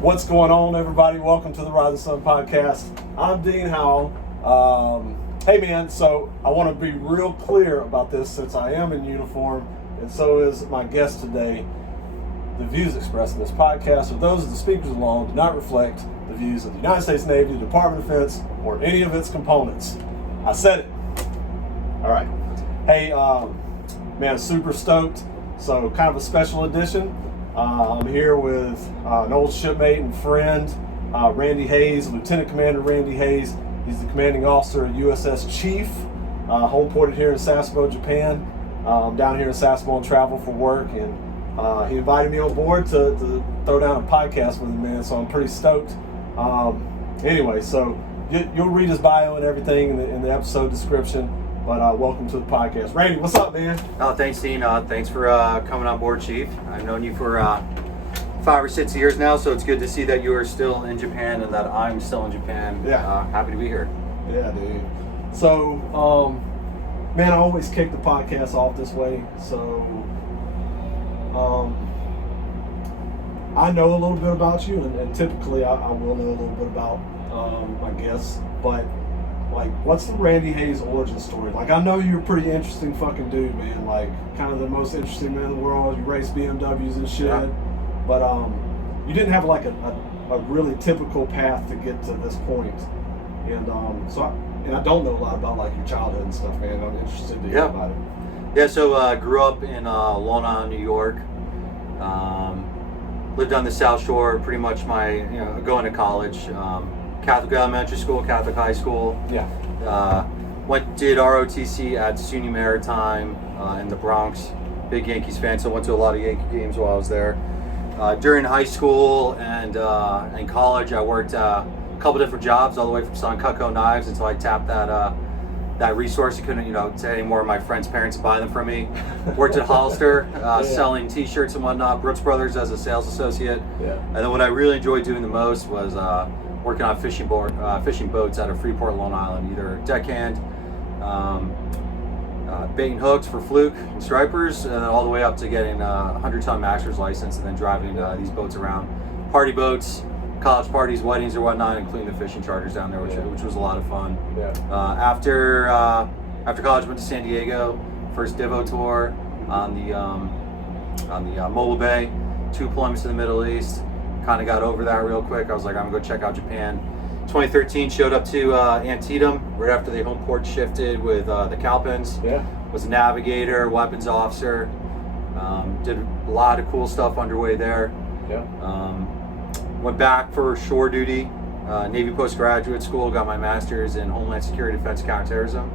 What's going on, everybody? Welcome to the Rise and Sun podcast. I'm Dean Howell. Hey man, so I want to be real clear about this since I am in uniform, and so is my guest today. The views expressed in this podcast, or those of the speakers alone, do not reflect the views of the United States Navy, the Department of Defense, or any of its components. I said it. All right. Hey, man, super stoked. So kind of a special edition. I'm here with an old shipmate and friend, Randy Hayes, Lieutenant Commander Randy Hayes. He's the commanding officer of USS Chief, home ported here in Sasebo, Japan. Down here in Sasebo and travel for work, and he invited me on board to throw down a podcast with him, man. So I'm pretty stoked. Anyway, so you'll read his bio and everything in the episode description. But welcome to the podcast. Randy, what's up, man? Oh, thanks, Dean. Thanks for coming on board, Chief. I've known you for 5 or 6 years now, so it's good to see that you are still in Japan and that I'm still in Japan. Yeah. Happy to be here. Yeah, dude. So, man, I always kick the podcast off this way. So, I know a little bit about you, and typically I will know a little bit about my guests, but like, what's the Randy Hayes origin story? Like, I know you're a pretty interesting fucking dude, man. Like, kind of the most interesting man in the world. You race BMWs and shit. Yeah. But you didn't have like a really typical path to get to this point. And I don't know a lot about like your childhood and stuff, man. I'm interested to hear about it. Yeah, so grew up in Long Island, New York. Lived on the South Shore pretty much going to college. Catholic elementary school, Catholic high school. Yeah. Did ROTC at S.U.N.Y Maritime in the Bronx. Big Yankees fan, so went to a lot of Yankee games while I was there. During high school and college, I worked a couple different jobs, all the way from selling Cutco knives until I tapped that resource. I couldn't, say any more of my friends' parents buy them from me. Worked at Hollister, selling T-shirts and whatnot. Brooks Brothers as a sales associate. Yeah. And then what I really enjoyed doing the most was working on fishing boats out of Freeport, Long Island, either deckhand, bait and hooks for fluke and stripers, and then all the way up to getting a 100-ton master's license and then driving these boats around, party boats, college parties, weddings or whatnot, including the fishing charters down there, which was a lot of fun. Yeah. After college, went to San Diego, first Divo tour on the Mobile Bay, 2 deployments to the Middle East. Kind of got over that real quick. I was like, I'm gonna go check out Japan. 2013, showed up to Antietam right after the home port shifted with the Calpins. Yeah. Was a navigator, weapons officer. Did a lot of cool stuff underway there. Yeah. Went back for shore duty, Navy Post Graduate School, got my master's in Homeland Security and Defense counterterrorism.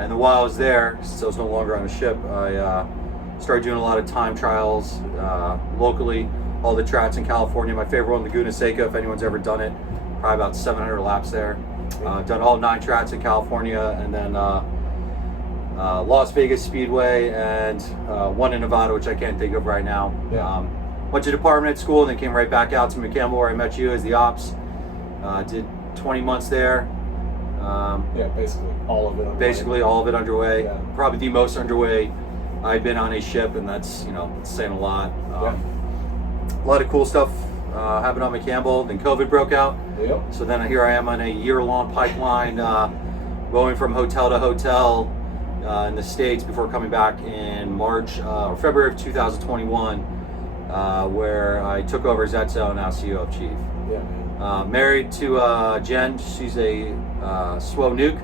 And then while I was there, since I was no longer on the ship, I started doing a lot of time trials locally. All the trats in California. My favorite one, Laguna Seca, if anyone's ever done it. Probably about 700 laps there. Done all 9 trats in California, and then Las Vegas Speedway, and one in Nevada, which I can't think of right now. Yeah. Went to department school, and then came right back out to McCampbell, where I met you as the ops. Did 20 months there. Basically all of it underway. Basically all of it underway. Yeah. Probably the most underway I've been on a ship, and that's saying a lot. A lot of cool stuff happened on McCampbell. Then COVID broke out. Yep. So then here I am on a year-long pipeline, going from hotel to hotel in the States before coming back in March or February of 2021, where I took over as SWO, now CEO of Chief. Yeah. Married to Jen. She's a SWO Nuke.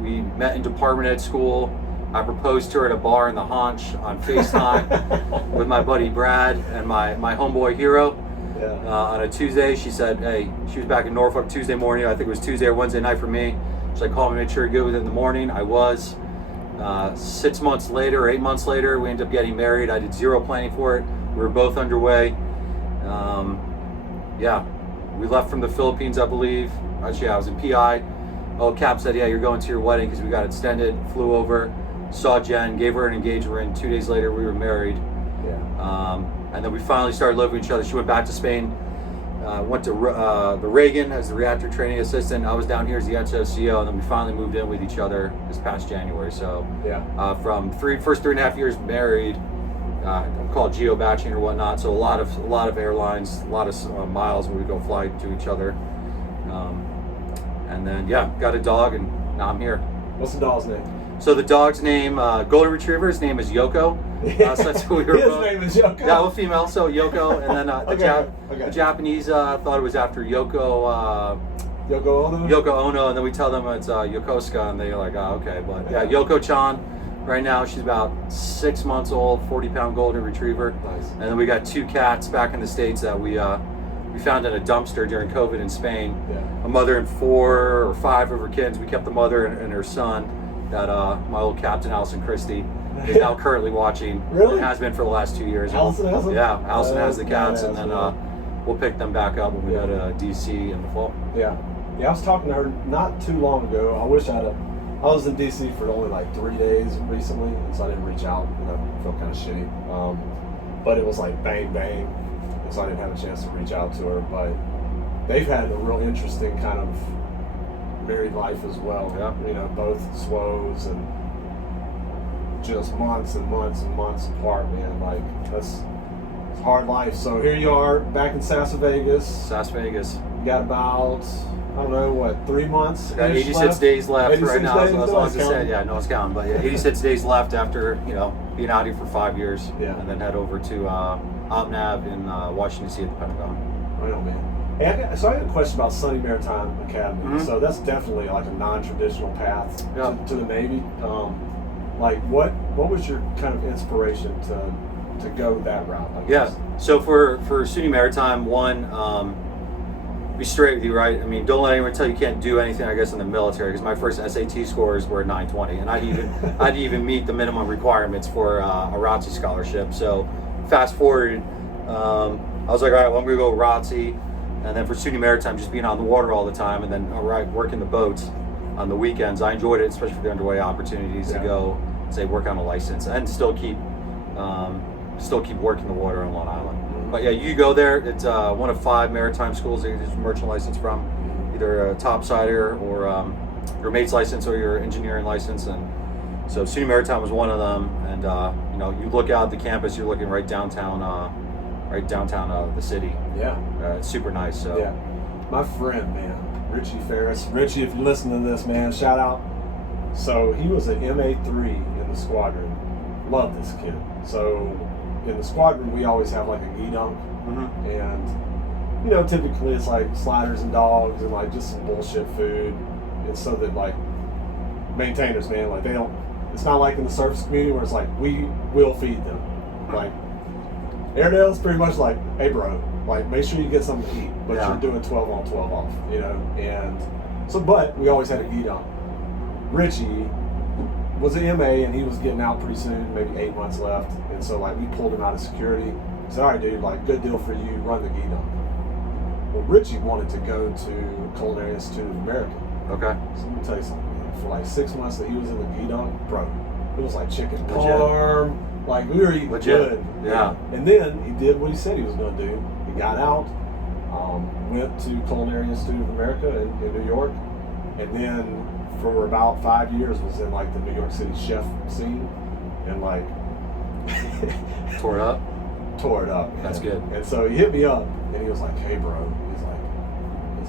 We met in department ed school. I proposed to her at a bar in the Haunch on FaceTime with my buddy Brad and my homeboy Hero. Yeah. On a Tuesday. She said, hey, she was back in Norfolk Tuesday morning. I think it was Tuesday or Wednesday night for me. She's like, call me, make sure you're good with it in the morning. I was. 6 months later, or 8 months later, we ended up getting married. I did zero planning for it. We were both underway. We left from the Philippines, I believe. Actually, I was in PI. Oh, Cap said, yeah, you're going to your wedding because we got extended. Flew over. Saw Jen, gave her an engagement ring. 2 days later, we were married. Yeah. And then we finally started living with each other. She went back to Spain, went to the Reagan as the reactor training assistant. I was down here as the SOCO, and then we finally moved in with each other this past January. So, from first 3.5 years married, I'm called geo-batching or whatnot. So a lot of airlines, a lot of miles where we go fly to each other. And then got a dog, and now I'm here. What's the dog's name? So the dog's name, Golden Retriever, his name is Yoko. So that's who we were. His name is Yoko? Yeah, well, female, so Yoko. And then Okay. the Japanese thought it was after Yoko Ono? Yoko Ono, and then we tell them it's Yokosuka, and they're like, oh, okay. But yeah, Yoko-Chan, right now she's about 6 months old, 40-pound Golden Retriever. Nice. And then we got 2 cats back in the States that we found in a dumpster during COVID in Spain. Yeah. A mother and 4 or 5 of her kids. We kept the mother and her son that my old captain, Allison Christie, is now currently watching. Really? And has been for the last 2 years. Allison has them? Yeah, Allison has the cats, badass, and then man. we'll pick them back up when we go to DC in the fall. Yeah. Yeah, I was talking to her not too long ago. I wish I was in DC for only like 3 days recently, and so I didn't reach out, and I felt kind of shitty. But it was like bang, bang, and so I didn't have a chance to reach out to her. But they've had a real interesting kind of married life as well. Yeah. You know, both SWOs and just months and months and months apart, man. Like, it's hard life. So here you are back in Sasebo Vegas. Las Vegas. You got about, I don't know, what, 3 months? Got 86 days left 86 right now. days? As No long one's as I said, counting. yeah, no one's counting. But yeah, 86 days left after being out here for 5 years. Yeah. And then head over to OpNav in Washington D.C. at the Pentagon. I know, man. Hey, I got a question about S.U.N.Y Maritime Academy. Mm-hmm. So that's definitely like a non-traditional path to the Navy. Like, what was your kind of inspiration to go that route? I guess? So for S.U.N.Y Maritime, be straight with you, right? I mean, don't let anyone tell you can't do anything, I guess, in the military, because my first SAT scores were 920, and I didn't even meet the minimum requirements for a ROTC scholarship. So fast forward, I was like, all right, well, I'm going to go ROTC, and then for S.U.N.Y Maritime, just being on the water all the time, and then, all right, working the boats on the weekends. I enjoyed it, especially for the underway opportunities to go, say, work on a license and still keep working the water on Long Island. But yeah, you go there. It's one of 5 maritime schools that you get your merchant license from, either a topsider or your mate's license or your engineering license. And so S.U.N.Y Maritime was one of them. And you look out the campus, you're looking right downtown the city. Yeah. It's super nice. So yeah, my friend, man, Richie Ferris. Richie, if you listen to this, man, shout out. So he was an MA3 in the squadron. Love this kid. So in the squadron, we always have like a gi dunk, and typically it's like sliders and dogs and like just some bullshit food, and so that like maintainers, man, like they don't. It's not like in the service community where it's like we will feed them. Like Airedale's pretty much like, hey bro, like make sure you get something to eat, but you're doing 12 on 12 off, and so but we always had a gi dunk. Richie was an MA and he was getting out pretty soon, maybe 8 months left. And so like we pulled him out of security. Said, all right, dude, like good deal for you, run the gi dunk. Well, Richie wanted to go to Culinary Institute of America. Okay. So let me tell you something, man. For like 6 months that he was in the gi dunk, bro, it was like chicken Legit. parm. Like we were eating good. Yeah. And then he did what he said he was going to do. He got out, went to Culinary Institute of America in New York, and then for about 5 years was in like the New York City chef scene, and like tore it up. Man. That's good. And so he hit me up and he was like, hey bro, he's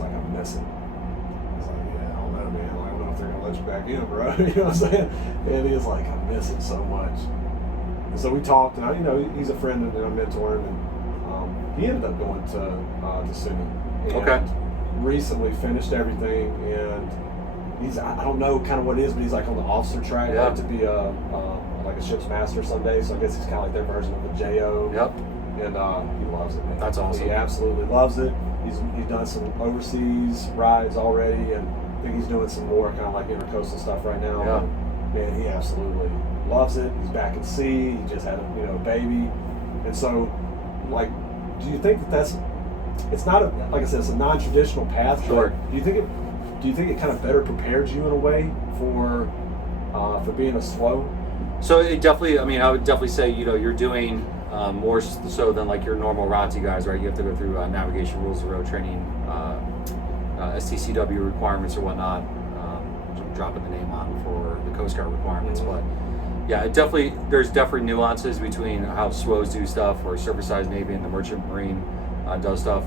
like I miss it. I was like, yeah, I don't know, man, I don't know if they're gonna let you back in, bro. You know what I'm saying? And he was like, I miss it so much. And so we talked, and he's a friend and I mentor him, and he ended up going to S.U.N.Y. Okay. Recently finished everything, and he's, I don't know kind of what it is, but he's like on the officer track, like to be like a ship's master someday. So I guess he's kind of like their version of a JO. Yep. And he loves it, man. That's awesome. He absolutely loves it. He's done some overseas rides already, and I think he's doing some more kind of like intercoastal stuff right now. Yeah. Man, he absolutely loves it. He's back at sea. He just had a baby, and so like, do you think that's? It's not like I said, it's a non-traditional path. Sure. Do you think it kind of better prepares you in a way for being a SWO? So it definitely, I would definitely say, you're doing more so than like your normal ROTC guys, right? You have to go through navigation rules of road training, STCW requirements or whatnot, which I'm dropping the name on for the Coast Guard requirements. But Yeah, there's definitely nuances between how SWOs do stuff, or surface-sized Navy and the Merchant Marine does stuff.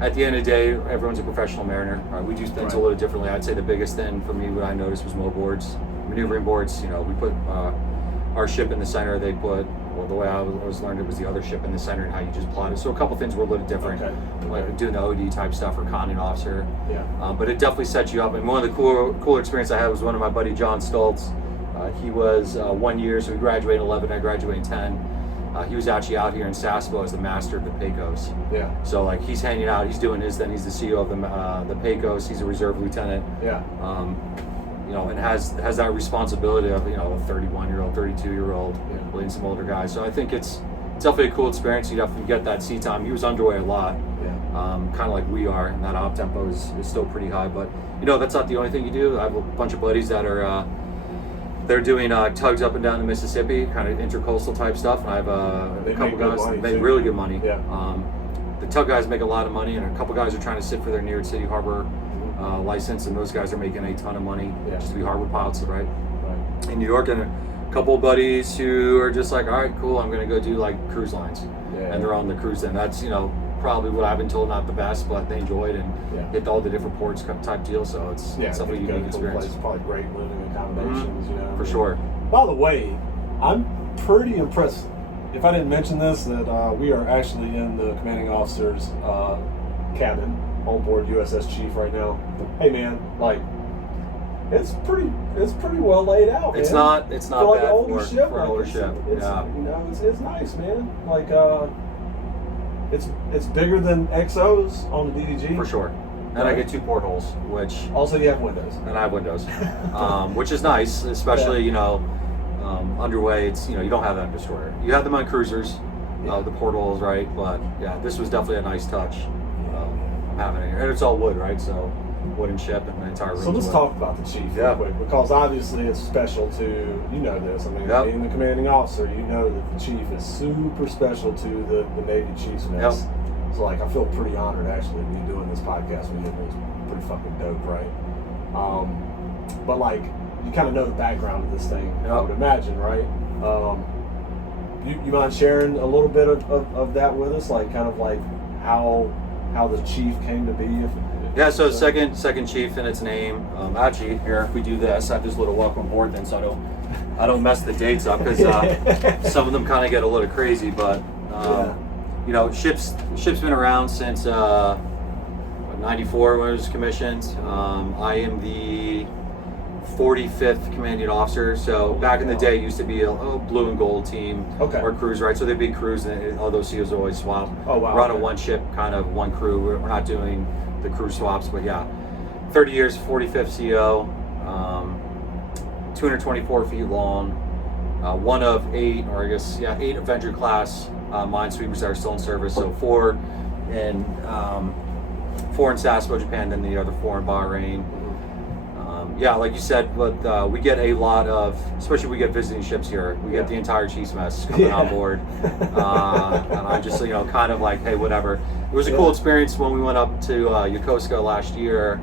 At the end of the day, everyone's a professional mariner. We do things a little differently. I'd say the biggest thing for me, what I noticed, was boards, maneuvering boards. We put our ship in the center. They put, well, the way I was learned, it was the other ship in the center, and how you just plot it. So a couple things were a little different, like doing the OD type stuff or conning officer. Yeah. But it definitely sets you up. And one of the cool experience I had was one of my buddy John Stoltz. He was 1 year, so he graduated in 11. I graduated in 10. He was actually out here in Sasebo as the master of the Pecos. Yeah. So like he's hanging out, he's doing his thing. He's the CEO of the Pecos. He's a reserve lieutenant. Yeah. And has that responsibility of a 31-year-old, 32-year-old, leading some older guys. So I think it's definitely a cool experience. You definitely get that sea time. He was underway a lot, kind of like we are, and that op tempo is still pretty high. But that's not the only thing you do. I have a bunch of buddies that are. They're doing tugs up and down the Mississippi, kind of intercoastal type stuff. And I have a couple guys that make really good money. Yeah. The tug guys make a lot of money, and a couple guys are trying to sit for their New York City harbor license, and those guys are making a ton of money just to be harbor pilots, right? In New York. And a couple of buddies who are just like, all right, cool, I'm going to go do like cruise lines. Yeah. And they're on the cruise then. That's, probably what I've been told, not the best, but they enjoyed and hit all the different ports type deal. So it's definitely a unique experience. Place, probably great living accommodations, For sure. By the way, I'm pretty impressed. If I didn't mention this, that we are actually in the commanding officer's cabin on board USS Chief right now. Hey man, like it's pretty well laid out. It's man. It's not bad for an older ship. It's nice, man. Like it's bigger than XOs on the DDG. For sure. And I get 2 portholes, which also you have windows. And I have windows, which is nice, especially underway. It's you don't have that on destroyer. You have them on cruisers, the portholes, right? But this was definitely a nice touch. I'm having it here, and it's all wood, right? So wooden ship, and the entire room. So let's talk about the Chief real quick, because obviously it's special to this. I mean, being the commanding officer, that the Chief is super special to the Navy Chiefs mess. So like, I feel pretty honored actually to be doing this podcast with you. It's pretty fucking dope, right? But like, you kind of know the background of this thing, I would imagine, right? You mind sharing a little bit of that with us, like kind of like how the Chief came to be? So second Chief in its name. Actually, here, if we do this, I have this little welcome board then, so I don't mess the dates up, because some of them kind of get a little crazy. But ship's been around since 94 when it was commissioned. I am the 45th commanding officer. So back in the day, it used to be a blue and gold team or cruise, right? So they'd be cruise, and all those COs always swap. Oh wow! We're on a one ship, kind of one crew. We're not doing the crew swaps, but 30 years, 45th CO, 224 feet long, one of 8 Avenger class minesweepers that are still in service. So 4 in Sasebo, Japan, then the other 4 in Bahrain. Like you said, but we get a lot of, especially we get visiting ships here. We get the entire Chiefs mess coming on board, and I'm just kind of like, hey, whatever. It was a cool experience when we went up to Yokosuka last year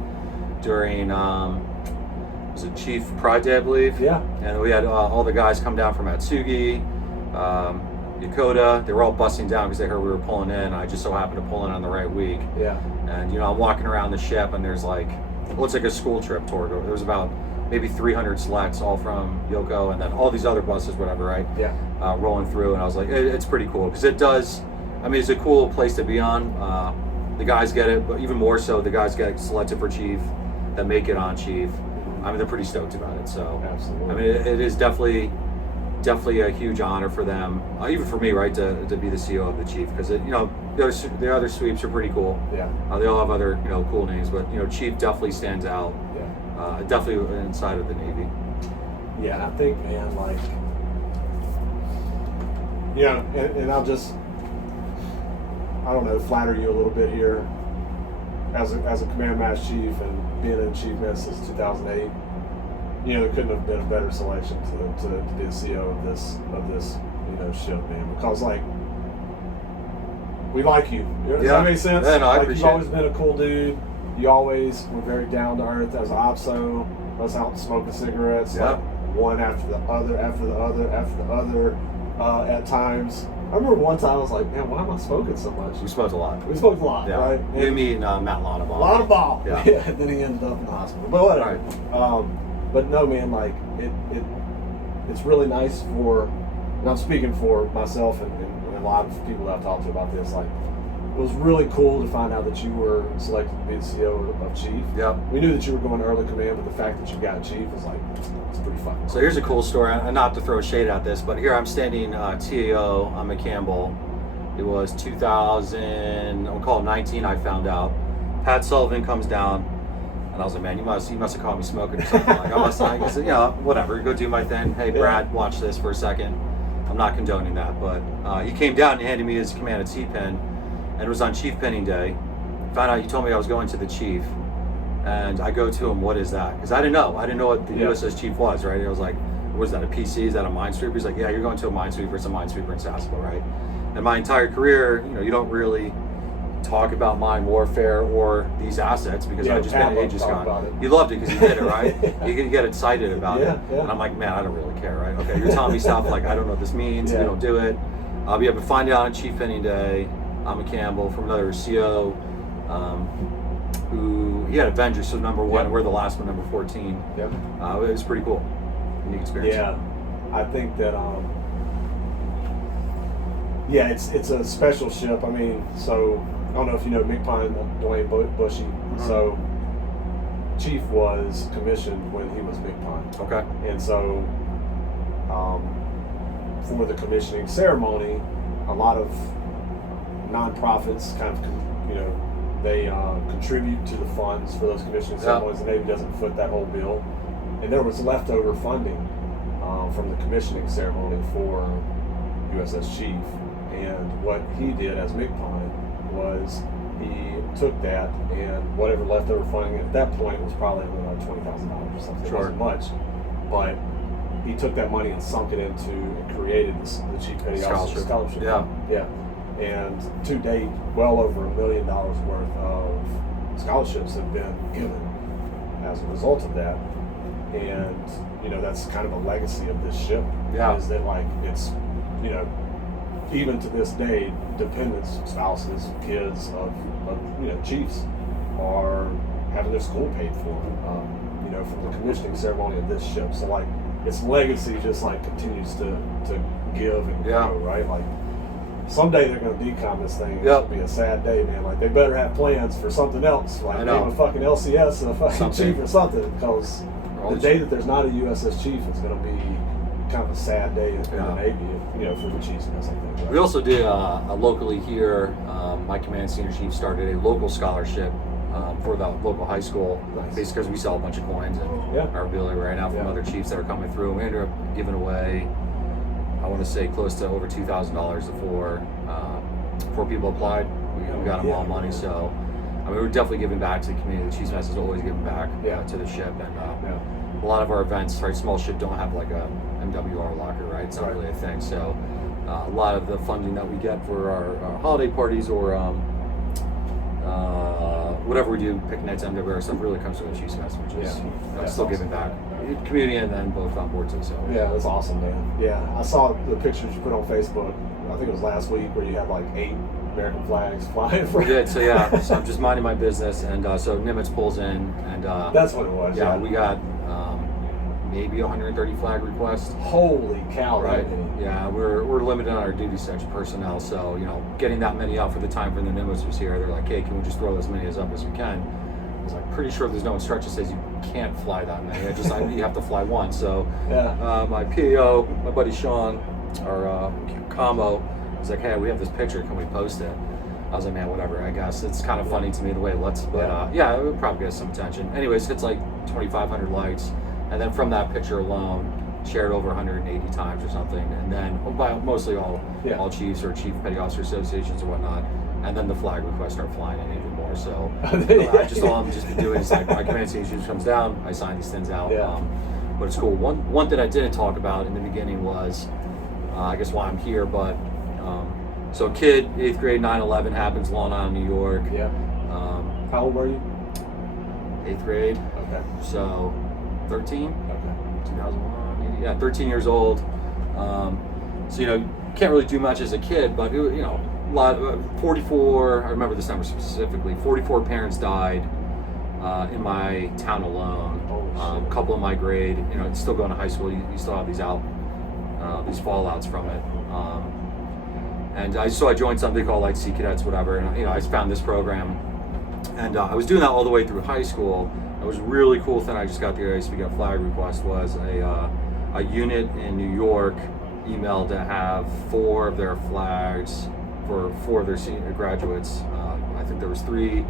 during was it Chief Pride Day, I believe. Yeah. And we had all the guys come down from Atsugi, Yokota. They were all busting down because they heard we were pulling in. I just so happened to pull in on the right week. Yeah. And I'm walking around the ship, and there's like, it looks like a school trip tour. There was about maybe 300 selects, all from Yoko, and then all these other buses, whatever, right? Yeah. Rolling through, and I was like, it's pretty cool, because it does. I mean, it's a cool place to be on. The guys get it, but even more so, the guys get selected for Chief that make it on Chief. I mean, they're pretty stoked about it. So, absolutely. I mean, it is definitely a huge honor for them, even for me, right, to be the CEO of the Chief, because the other sweeps are pretty cool. Yeah. They all have other cool names, but Chief definitely stands out. Yeah. Definitely inside of the Navy. Yeah, I think, man, like, and I'll just, I don't know, flatter you a little bit here. As a command master chief and being in chief mess since 2008, there couldn't have been a better selection to be the CEO of this ship, man. Because like, we like you. Does that make sense? Yeah, no, I appreciate appreciate you've always been a cool dude. You always were very down to earth as an OPSO. Us out smoking cigarettes. Yeah. Like, one after the other, at times. I remember one time I was like, man, why am I smoking so much? We smoked a lot. We smoked a lot, Yeah. right? You mean Matt Lonnebaugh. Lonnebaugh. Yeah. And then he ended up in the hospital. But whatever. Right. But no, man, like it's really nice for, and I'm speaking for myself and a lot of people that I've talked to about this, like, it was really cool to find out that you were selected to be the CO of Chief. Yep. We knew that you were going to early command, but the fact that you got Chief was like, it's pretty fucking cool. So here's a cool story, and not to throw shade at this, but here I'm standing TAO on McCampbell. It was 2019, I found out. Pat Sullivan comes down, and I was like, man, you must have caught me smoking or something. Like, I must have, you know, whatever, go do my thing. Hey, Brad, watch this for a second. I'm not condoning that, but he came down and handed me his command at C-Pen, and it was on Chief Penning Day. Found out, he told me I was going to the Chief, and I go to him, what is that? Because I didn't know what the USS Chief was, right? I was like, what is that, a PC? Is that a minesweeper? He's like, yeah, you're going to a minesweeper. It's a minesweeper in Sasebo, right? And my entire career, you know, you don't really talk about mine warfare or these assets because I've just been Aegis gone. You loved it because you did it, right? You get excited about it. And I'm like, man, I don't really care, right? Okay, you're telling me stuff like I don't know what this means. We don't do it. I'll be able to find out on Chief Penning Day. I'm a Campbell from another CO who he had Avengers, so number 1. We're the last one, number 14. It was pretty cool, unique experience. Yeah, I think that it's a special ship. I mean, so I don't know if you know Mick Pine, Dwayne Bushy. So Chief was commissioned when he was Mick Pine. Okay. And so for the commissioning ceremony, a lot of nonprofits kind of, you know, they contribute to the funds for those commissioning ceremonies. The Navy doesn't foot that whole bill. And there was leftover funding from the commissioning ceremony for USS Chief. And what he did as Mick Pine was he took that and whatever leftover funding at that point was probably about $20,000 or something. It wasn't much, but he took that money and sunk it into and created the Chief Petty Officer Scholarship. And to date, well over $1 million worth of scholarships have been given as a result of that. And you know, that's kind of a legacy of this ship. Is that, like, it's, you know, even to this day, dependents, spouses, kids of you know, chiefs are having their school paid for, you know, from the commissioning ceremony of this ship. So, like, its legacy just, like, continues to give and grow, right? Like, someday they're going to decom this thing. It's going to be a sad day, man. Like, they better have plans for something else, like name a fucking LCS or a fucking Chief or something, because the day that there's not a USS Chief is going to be kind of a sad day in the Navy, you know, for the chiefs and stuff like that. We also did locally here. My command senior chief started a local scholarship for the local high school, basically because we sell a bunch of coins and memorabilia right now from other chiefs that are coming through. And we ended up giving away, I want to say, close to over $2,000 before people applied. We got them all money, so I mean, we're definitely giving back to the community. The Chiefs Mess is always giving back to the ship, and a lot of our events, right? Small ship don't have like a MWR locker, right? It's not really a thing. So a lot of the funding that we get for our holiday parties or whatever we do, picnics, MWR stuff, really comes from the Chiefs Mess, which is still giving back. Community and then both on board too. So that's awesome, man. Yeah, I saw the pictures you put on Facebook. I think it was last week where you had like 8 American flags flying. We did. So so I'm just minding my business, and so Nimitz pulls in, and that's what it was. Yeah, we got maybe 130 flag requests. Holy cow! Right? Yeah, we're limited on our duty section personnel, so you know, getting that many out for the time when the Nimitz was here, they're like, hey, can we just throw as many as up as we can? I was like, pretty sure there's no instruction that says you can't fly that many. You have to fly one. So my PO, my buddy Sean, our combo, was like, hey, we have this picture. Can we post it? I was like, man, whatever. I guess it's kind of funny to me the way it looks, but it would probably get some attention. Anyways, it's like 2,500 likes, and then from that picture alone, shared over 180 times or something, and then by mostly all chiefs or chief petty officer associations or whatnot. And then the flag requests start flying in even more. So all I'm just doing is like my command senior chief comes down, I sign these things out. But it's cool. One thing I didn't talk about in the beginning was, I guess why I'm here, but so kid, 8th grade, 9/11 happens, Long Island, New York. How old were you? 8th grade. Okay. So 13. Okay. 2001, 13 years old. So, you know, can't really do much as a kid, but, you know, a lot of 44, I remember this number specifically, 44 parents died in my town alone. A couple in my grade, you know, still going to high school, you still have these fallouts from it. And so I joined something called like Sea Cadets, whatever, and, you know, I found this program. And I was doing that all the way through high school. It was a really cool thing I just got the area to get a flag request was a unit in New York emailed to have 4 of their flags for 4 of their senior graduates. I think there was 3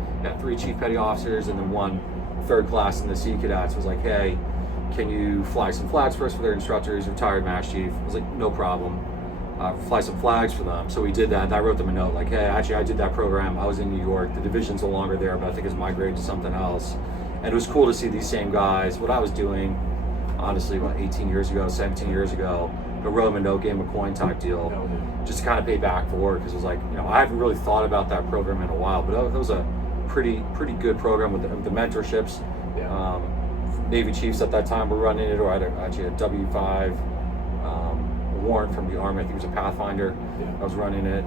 chief petty officers and then 1 third class in the Sea Cadets was like, hey, can you fly some flags for us for their instructor? He's a retired mass chief. I was like, no problem. Fly some flags for them. So we did that. And I wrote them a note like, hey, actually I did that program. I was in New York. The division's no longer there, but I think it's migrated to something else. And it was cool to see these same guys, what I was doing, honestly, about 18 years ago, 17 years ago, I wrote them a note, game of coin type deal, just to kind of pay back forward, because it was like, you know, I haven't really thought about that program in a while, but that was a pretty good program with the mentorships. Yeah. Navy chiefs at that time were running it, or I had actually a W5 warrant from the Army. I think it was a Pathfinder. Yeah. I was running it.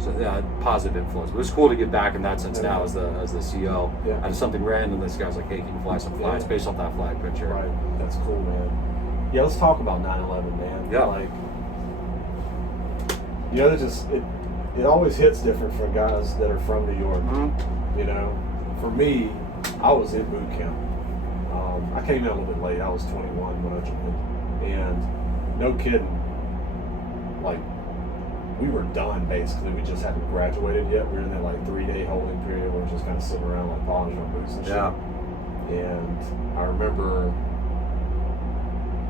So yeah, positive influence. But it was cool to get back in that sense now as the CO. Yeah. Out of something random, this guy's like, hey, can you fly some flags based off that flag picture? Right. That's cool, man. Yeah, let's talk about 9/11, man. Yeah. Like, you know, it always hits different for guys that are from New York. Mm-hmm. You know, for me, I was in boot camp. I came in a little bit late. I was 21 when I joined, and no kidding, like, we were done basically. We just hadn't graduated yet. We were in that like 3-day holding period where we're just kind of sitting around like polishing our boots and shit. Yeah. And I remember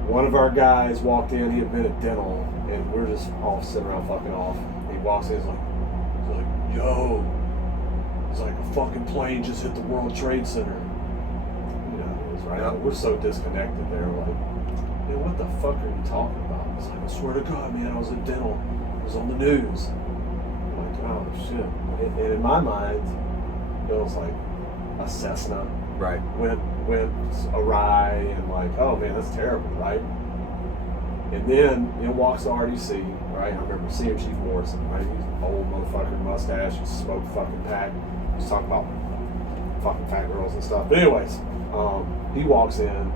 one of our guys walked in. He had been at dental, and we were just all sitting around fucking off. He walks in, he's like, yo, it's like a fucking plane just hit the World Trade Center. You know, it was right. Yeah. We're so disconnected there. Like, man, what the fuck are you talking about? It's like, I swear to God, man, I was at dental. It was on the news. I'm like, oh shit. And in my mind, it was like a Cessna Right. went awry, and like, oh man, that's terrible, right? And then in walks the RDC, right? I remember seeing Chief Morrison, right? He's an old motherfucker, mustache, he smoked fucking pack. He's talking about fucking fat girls and stuff. But anyways, he walks in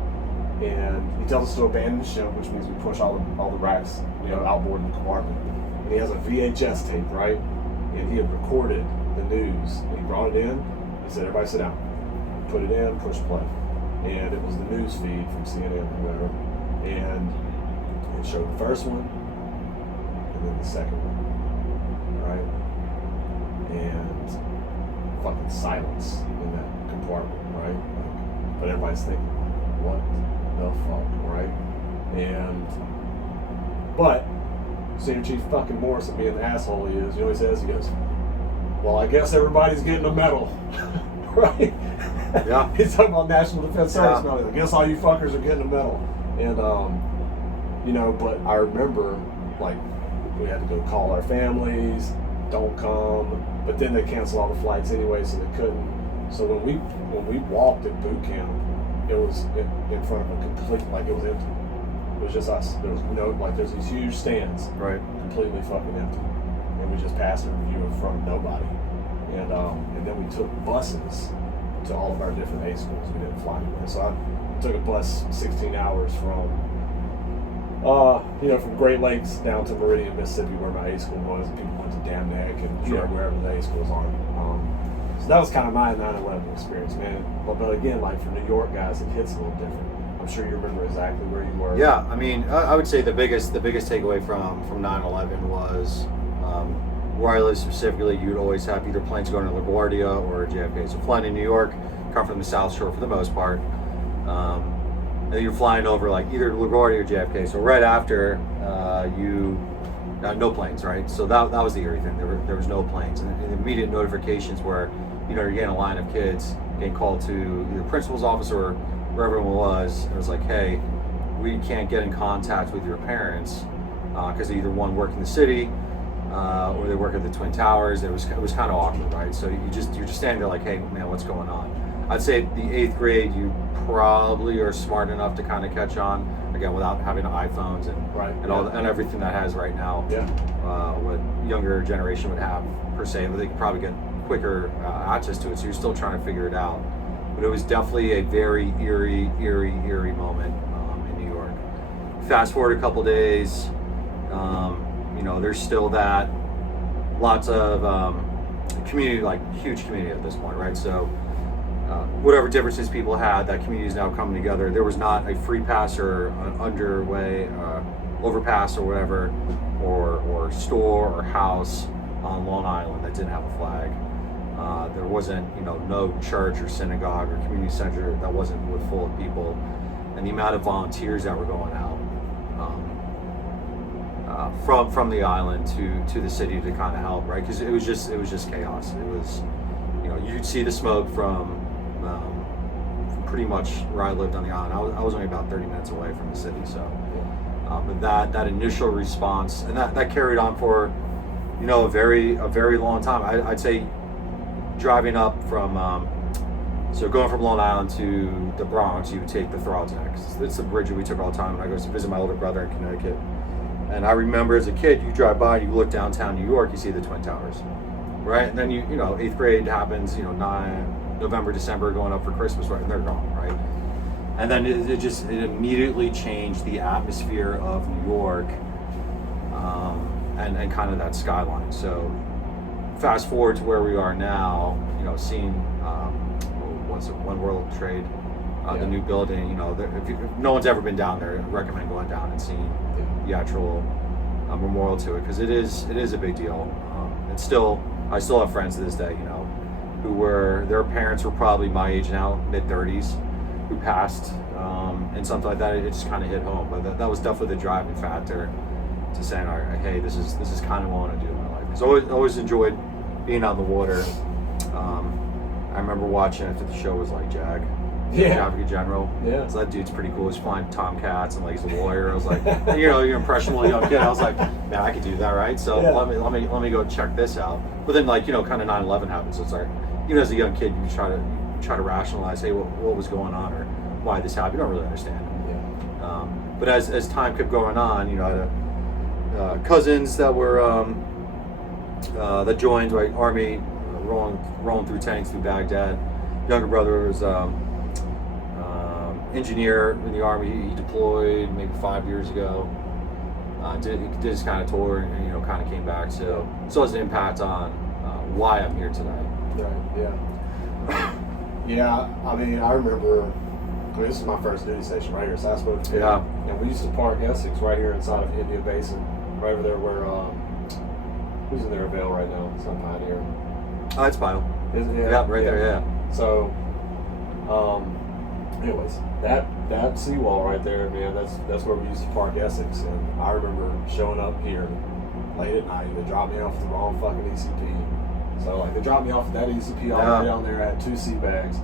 and he tells us to abandon the ship, which means we push all the racks, you know, outboard in the compartment. And he has a VHS tape, right? And he had recorded the news. And he brought it in. He said, everybody sit down. Put it in, push play. And it was the news feed from CNN or whatever. And it showed the first one and then the second one, right? And fucking silence in that compartment, right? Like, but everybody's thinking, what the fuck, right? But Senior Chief fucking Morrison, being the asshole he is, you know what he says? He goes, well, I guess everybody's getting a medal. Right? Yeah. He's talking about National Defense Service Yeah. medal. I guess all you fuckers are getting a medal. And, you know, but I remember, like, we had to go call our families, don't come, but then they canceled all the flights anyway, so they couldn't. So when we walked at boot camp, it was in front of a complete, like, it was empty. It was just us. There was no, like, there's these huge stands, Right. completely fucking empty, and we just passed a review in front of nobody. And then we took buses to all of our different A schools. We didn't fly anywhere. So I took a bus 16 hours from, you know, from Great Lakes down to Meridian, Mississippi, where my A school was. People went to Dam Neck and you know, wherever the A schools are. So that was kind of my 9/11 experience, man. But again, like for New York guys, it hits a little different. I'm sure you remember exactly where you were. Yeah, I mean, I would say the biggest takeaway from 9/11 was where I live specifically. You'd always have either planes going to LaGuardia or JFK. So flying in New York, come from the South Shore for the most part, and you're flying over like either LaGuardia or JFK. So right after no planes, right? So that was the eerie thing. There was no planes, and the immediate notifications were, you know, you're getting a line of kids getting called to either principal's office or wherever it was. It was like, hey, we can't get in contact with your parents because they either one work in the city or they work at the Twin Towers. It was kind of awkward, right? So you're just standing there like, hey man, what's going on? I'd say the 8th grade, you probably are smart enough to kind of catch on, again, without having iPhones and all and everything that has right now. Yeah. What younger generation would have per se, but they could probably get quicker access to it. So you're still trying to figure it out. But it was definitely a very eerie moment in New York. Fast forward a couple days, you know, there's still that lots of community, like huge community at this point, right? So whatever differences people had, that community is now coming together. There was not a free pass or an underway overpass or whatever, or store or house on Long Island that didn't have a flag. There wasn't, you know, no church or synagogue or community center that wasn't full of people, and the amount of volunteers that were going out from the island to the city to kind of help, right? Because it was just chaos. It was, you know, you'd see the smoke from pretty much where I lived on the island. I was only about 30 minutes away from the city, so but that initial response, and that carried on for, you know, a very long time. I'd say driving up from so going from Long Island to the Bronx, you would take the Throttle Neck. It's the bridge that we took all the time when I go to visit my older brother in Connecticut. And I remember as a kid, you drive by, you look downtown New York, you see the Twin Towers, right? And then you know, 8th grade happens, you know, November, December, going up for Christmas, right? And they're gone, right? And then it immediately changed the atmosphere of New York, and kind of that skyline. So fast forward to where we are now, you know, seeing what's it, One World Trade, the new building. You know, if no one's ever been down there, I recommend going down and seeing the actual memorial to it, because it is a big deal. It's still, I still have friends to this day, you know, who their parents were probably my age now, mid-30s, who passed, and something like that. It just kind of hit home. But that was definitely the driving factor to saying, all right, hey, this is kind of what I want to do in my life. Because I always enjoyed being on the water. I remember watching after the show was like Jag. Advocate General. Yeah. So that dude's pretty cool. He's flying Tomcats and like he's a lawyer. I was like, you know, you're impressionable young kid. I was like, man, I could do that, right? So let me go check this out. But then, like, you know, kind of 9/11 happened. So it's like, you know, as a young kid, you try to rationalize, hey, what was going on or why this happened. You don't really understand. Yeah. But as time kept going on, you know, I had cousins that were that joined, right, Army, rolling through tanks through Baghdad. Younger brother was engineer in the Army. He deployed maybe 5 years ago. Did his kind of tour and, you know, kind of came back. So has an impact on why I'm here today. Right. Yeah. Yeah. I mean, I remember. This is my first duty station right here at Sasebo Japan. Yeah. And we used to park Essex right here inside of India Basin, right over there where who's in their Vale right now? It's not Pioneer. Oh, it's Pile. Right there. Yeah. So, anyways, that seawall right there, man, that's where we used to park Essex. And I remember showing up here late at night. They dropped me off at the wrong fucking ECP. So like they dropped me off at that ECP all the way down there. I had 2 sea bags.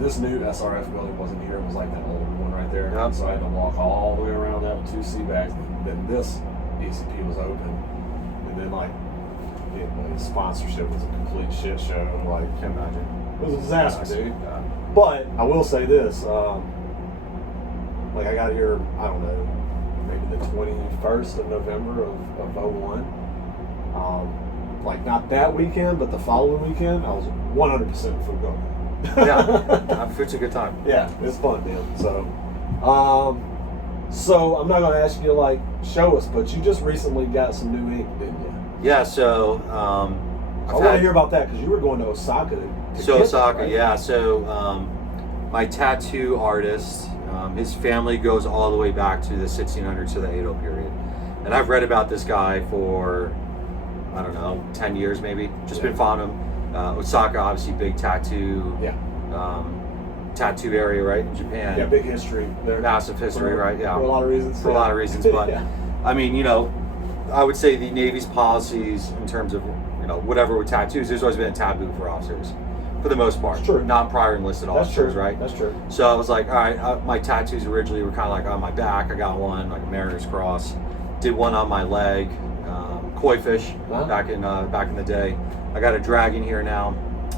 This new SRF building wasn't here. It was like that older one right there. Yep. So I had to walk all the way around that with 2 sea bags. Then this ECP was open, and then like the sponsorship was a complete shit show. Like, Can't imagine. it was a disaster, dude. Yeah. But I will say this, like I got here, I don't know, maybe the 21st of November of 01. Like not that weekend, but the following weekend, I was 100% full go. Yeah, it's a good time. Yeah, it's fun, man. So I'm not going to ask you to like show us, but you just recently got some new ink, didn't you? Yeah, so I want to hear about that because you were going to Osaka. Osaka, right? yeah. So my tattoo artist, his family goes all the way back to the 1600s to the Edo period, and I've read about this guy for, I don't know, 10 years maybe. Just been following him. Osaka, obviously, big tattoo. Tattoo area, right, in Japan. Yeah, big history there. Massive history, right? Yeah. For a lot of reasons. For a lot of reasons, but I mean, you know, I would say the Navy's policies in terms of, you know, whatever with tattoos, there's always been a taboo for officers, for the most part. True. Not prior enlisted officers, true. right? That's true. So I was like, all right, my tattoos originally were kind of like on my back. I got one, like a Mariner's Cross. Did one on my leg, koi fish, back in the day. I got a dragon here now.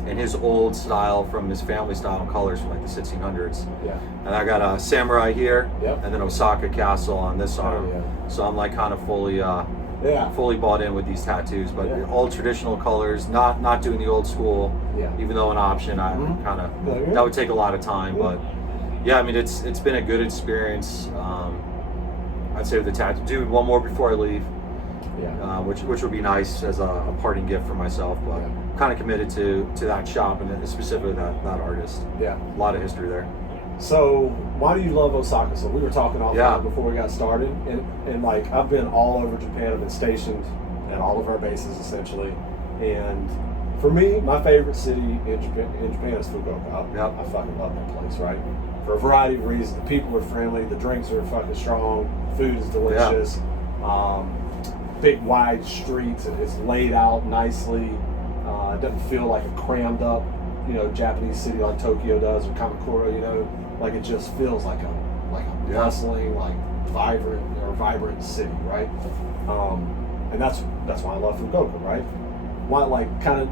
in his old style from his family style colors from like the 1600s. Yeah. And I got a samurai here, Yep. and then Osaka Castle on this arm. yeah. So I'm like kind of fully bought in with these tattoos, but Yeah. all traditional colors, not doing the old school. Yeah. Even though an option, I Mhm. kind of Yeah. that would take a lot of time, Yeah. but yeah, I mean it's been a good experience. I'd say with the tattoo, do one more before I leave, Yeah. which would be nice as a parting gift for myself. But Yeah. I'm kind of committed to that shop and specifically that artist. Yeah. A lot of history there. So why do you love Osaka? So we were talking offline Yeah. before we got started, and like I've been all over Japan. I've been stationed at all of our bases essentially, and for me, my favorite city in Japan is Fukuoka. Yep. I fucking love that place, right? For a variety of reasons. The people are friendly, the drinks are fucking strong, food is delicious, big wide streets, and it's laid out nicely. It doesn't feel like a crammed up, Japanese city like Tokyo does or Kamakura, like it just feels like a bustling, like vibrant city, right? And that's why I love Fukuoka, right? Why, like, kind of,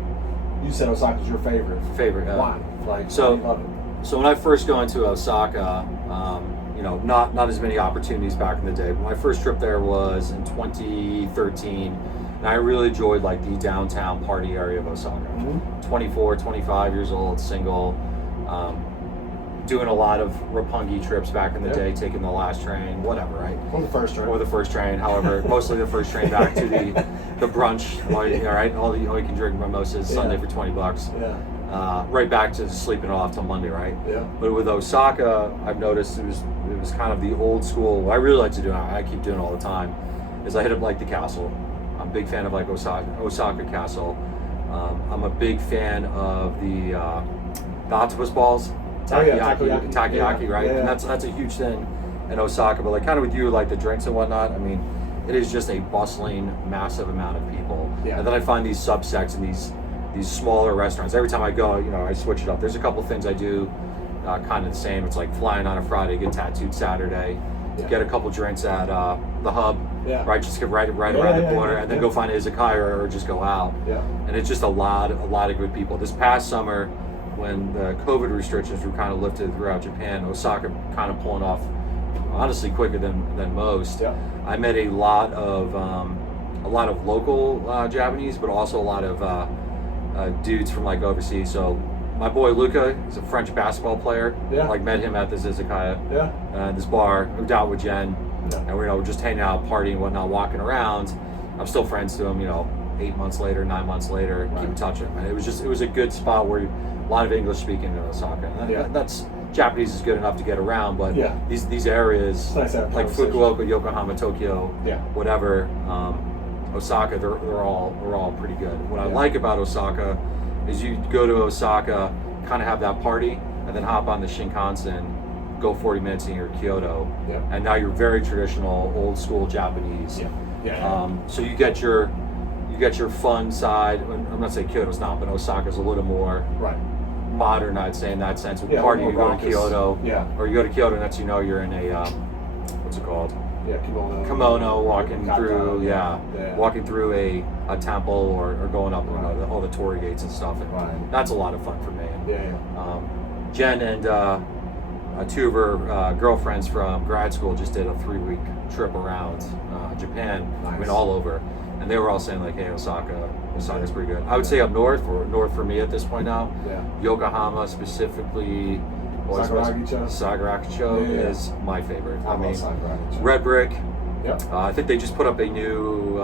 you said Osaka's your favorite. Favorite. Why? Like, So- why do you love it? So when I first go into Osaka, not as many opportunities back in the day. But my first trip there was in 2013, and I really enjoyed like the downtown party area of Osaka. Mhm. 24, 25 years old, single, doing a lot of Roppongi trips back in the Yeah. day, taking the last train, whatever, right? Or the first train. Or the first train, however, mostly the first train back to the brunch, all right? All you can drink mimosas Sunday Yeah. for $20. Yeah. Right back to sleeping off till Monday, right? Yeah. But with Osaka, I've noticed it was kind of the old school. What I really like to do, and I keep doing it all the time, is I hit up like the castle. I'm a big fan of like Osaka Castle. I'm a big fan of the octopus balls, takoyaki, right? Yeah. And that's a huge thing in Osaka. But like kind of with you, like the drinks and whatnot. I mean, it is just a bustling, massive amount of people. Yeah. And then I find these subsects and these smaller restaurants. Every time I go, I switch it up. There's a couple things I do kind of the same. It's like flying on a Friday, get tattooed Saturday, get a couple drinks at the hub, Yeah. right? Just get right around the corner, and then go find a izakaya or just go out. Yeah. And it's just a lot of good people. This past summer, when the COVID restrictions were kind of lifted throughout Japan, Osaka kind of pulling off, honestly, quicker than most. Yeah. I met a lot of local Japanese, but also a lot of dudes from like overseas. So my boy Luca, he's a French basketball player. Yeah. Like met him at this izakaya, Yeah. this bar. Moved out with Jen, Yeah. and we're just hanging out, partying, whatnot, walking around. I'm still friends to him. 8 months later, 9 months later, keep in touch with him. And it was a good spot where a lot of English speaking in Osaka. And that's Japanese is good enough to get around, but Yeah. these areas It's nice to have like conversation. Fukuoka, Yokohama, Tokyo, Yeah. whatever, Osaka, they're all pretty good. What I Yeah. like about Osaka is you go to Osaka, kind of have that party, and then hop on the Shinkansen, go 40 minutes and you're in Kyoto, Yeah. and now you're very traditional, old school Japanese. Yeah. Yeah. So you get your fun side. I'm not saying Kyoto's not, but Osaka's a little more Right. modern, I'd say, in that sense. With Yeah, party, more you go to raucous. Kyoto, Yeah. or you go to Kyoto, and that's you're in a what's it called? Yeah. Kimono, walking Kata, through, Yeah. walking through a temple or going up, all the torii gates and stuff. And Right. that's a lot of fun for me. Yeah. Jen and two of her girlfriends from grad school just did a 3-week trip around Japan. I mean, Nice. all over, and they were all saying like, "Hey, Osaka's pretty good." I would say up north, or north for me at this point now. Yeah. Yokohama specifically. Sakuragicho. Sakuragicho Yeah. is my favorite. I mean, Red Brick. Yep. I think they just put up a new.